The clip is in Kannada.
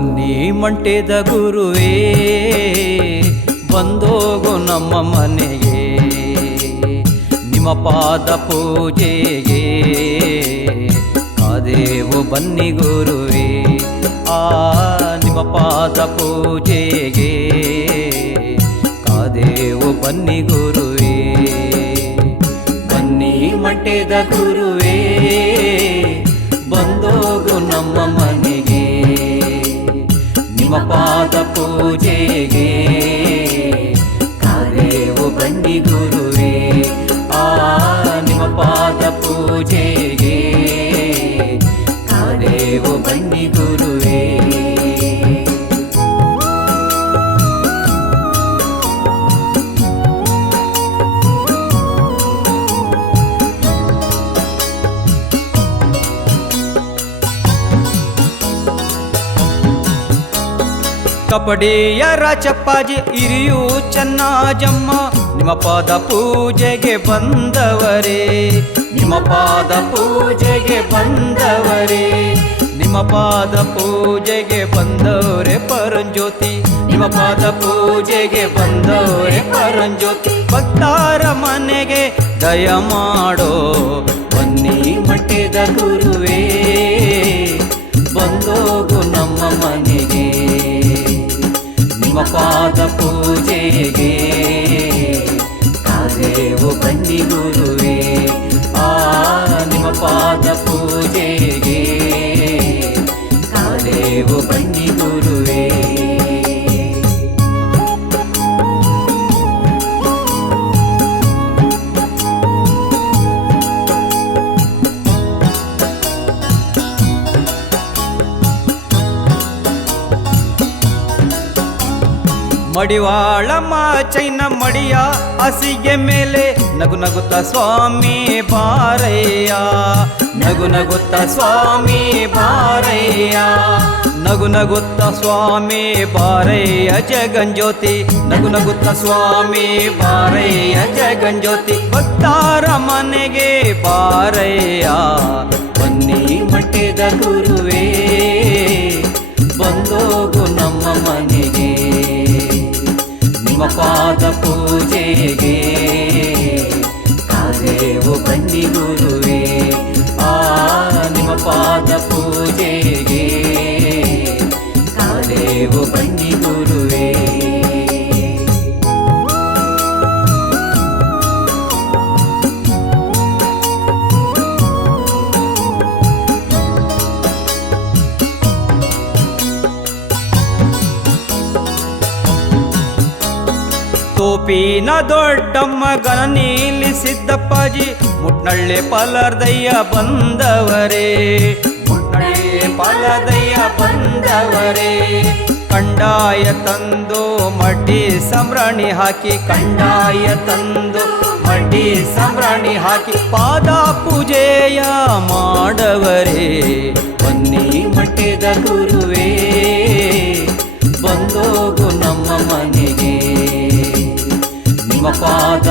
ಬನ್ನಿ ಮಂಟೆದ ಗುರುವೇ, ಬಂದೋಗು ನಮ್ಮ ಮನೆಗೆ ನಿಮ್ಮ ಪಾದ ಪೂಜೆಗೆ ಕಾದೇವು ಬನ್ನಿ ಗುರುವೇ, ಆ ನಿಮ್ಮ ಪಾದ ಪೂಜೆಗೆ ಕಾದೇವು ಬನ್ನಿ ಗುರುವೇ. ಬನ್ನಿ ಮಂಟೆದ ಗುರುವೇ, ಬಂದೋಗು ನಮ್ಮ ಮನೆಗೆ. ನಿಮ್ಮ ಪಾದ ಪೂಜೆಗೆ. ಕರೆವು ಬನ್ನಿ ಗುರುವೇ. ಆ ನಿಮ್ಮ ಪಾದ ಪೂಜೆಗೆ ಕಬಡ್ಡಿಯರ ಚಪ್ಪಾಜಿ ಇರಿಯು ಚೆನ್ನಾಜಮ್ಮ, ನಿಮ್ಮ ಪಾದ ಪೂಜೆಗೆ ಬಂದವರೇ. ನಿಮ್ಮ ಪಾದ ಪೂಜೆಗೆ ಬಂದವರೇ. ನಿಮ್ಮ ಪಾದ ಪೂಜೆಗೆ ಬಂದವರೇ ಪರಂಜ್ಯೋತಿ. ನಿಮ್ಮ ಪಾದ ಪೂಜೆಗೆ ಬಂದವರೇ ಪರಂಜ್ಯೋತಿ. ಭಕ್ತಾರ ಮನೆಗೆ ದಯ ಮಾಡೋ ಬನ್ನಿ ಮಟ್ಟೆದ ಗುರುವೇ ಪೂಜೆಗೆ. ಕಾದೇವು ಬನ್ನಿ ಗುರುವೇ ಆ ನಿಮ್ಮ ಪಾದ ಪೂಜೆಗೆ. ಕಾದೇವು ಬನ್ನಿ ಮಡಿವಾಳ ಚೈನ ಮಡಿಯ ಹಸಿಗೆ ಮೇಲೆ ನಗು ನಗುತ್ತ ಸ್ವಾಮಿ ಬಾರಯ್ಯ. ನಗು ನಗುತ್ತ ಸ್ವಾಮಿ ಬಾರಯ್ಯ. ನಗು ನಗುತ್ತ ಸ್ವಾಮಿ ಬಾರಯ್ಯ. ಜಗಂಜ್ಯೋತಿ ನಗು ನಗುತ್ತ ಸ್ವಾಮಿ ಬಾರಯ್ಯ. ಜಗಂಜ್ಯೋತಿ ಭಕ್ತಾರ ಮನೆಗೆ ಬಾರಯ್ಯ. ಬನ್ನಿ ಮಟ್ಟೆದ ಗುರುವೇ ತೋಪಿನ ದೊಡ್ಡಮ್ಮ ಗಣ ನಿಲ್ಲಿಸಿದ್ದಪ್ಪಾಜಿ ಮುಟ್ನಳ್ಳಿ ಪಲರ್ದಯ್ಯ ಬಂದವರೇ. ಮುಟ್ನಳ್ಳಿ ಪಲದಯ್ಯ ಬಂದವರೇ. ಕಂಡಾಯ ತಂದು ಮಡ್ಡಿ ಸಂಭ್ರಣಿ ಹಾಕಿ, ಕಂಡಾಯ ತಂದು ಮಡ್ಡಿ ಸಂಭ್ರಣಿ ಹಾಕಿ, ಪಾದ ಪೂಜೆಯ ಮಾಡವರೇ. ಬನ್ನಿ ಮಟ್ಟೆದ ಗುರುವೇ ನಿಮ್ಮ ಪಾದ